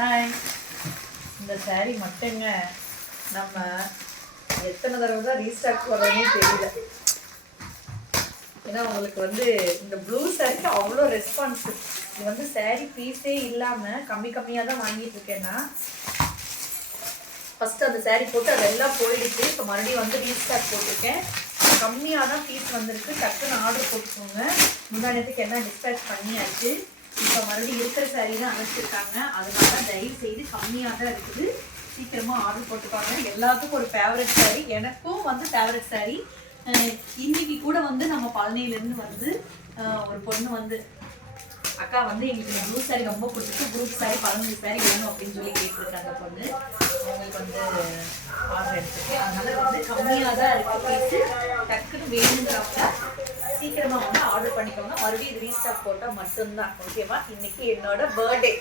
Hi. இந்த சாரீ மட்டுங்க நம்ம எத்தனை தடவை தான் ரீஸ்டாக் போடுறதுனே தெரியல. ஏன்னா உங்களுக்கு இந்த ப்ளூ சாரீக்கு அவ்வளோ ரெஸ்பான்ஸ். இது சாரீ பீஸே இல்லாமல் கம்மியாக தான் வாங்கிட்டு இருக்கேன்னா ஃபஸ்ட்டு அந்த சாரீ போட்டு அதெல்லாம் போயிடுச்சு. இப்போ மறுபடியும் ரீஸ்டாக் போட்டிருக்கேன். கம்மியாக தான் பீஸ் வந்திருக்கு. டக்குன்னு ஆர்டர் போட்டுக்கோங்க. முந்தானத்துக்கு என்ன டிஸ்பேச் பண்ணியாச்சு. இப்போ மறுபடியும் இருக்கிற சாரீ தான் அனுப்பிச்சிருக்காங்க. அதனால தயவு செய்து கம்மியாக தான் இருக்குது. சீக்கிரமாக ஆர்டர் போட்டுப்பாங்க. எல்லாத்துக்கும் ஒரு ஃபேவரட் சாரீ. எனக்கும் ஃபேவரட் சாரீ. இன்னைக்கு கூட நம்ம பழனியிலேருந்து ஒரு பொண்ணு அக்கா எங்களுக்கு இந்த ப்ளூ சாரீ ரொம்ப பிடிச்சிருக்கு, குரூப் சாரீ 15 சாரீ வேணும் அப்படின்னு சொல்லி கேட்டிருக்காங்க பொண்ணு. அவங்களுக்கு ஆர்டர் எடுத்துருக்கு. அதனால கம்மியாக தான் இருக்குது பீஸு. டக்குன்னு வேணுங்கிறவங்க சீக்கிரமாக ஆர்டர் பண்ணிக்கோங்க. மறுபடியும் இது ரீஸ்டாக் போட்டால் மட்டும்தான். ஓகேவா? இன்னைக்கு என்னோட பர்த்டே.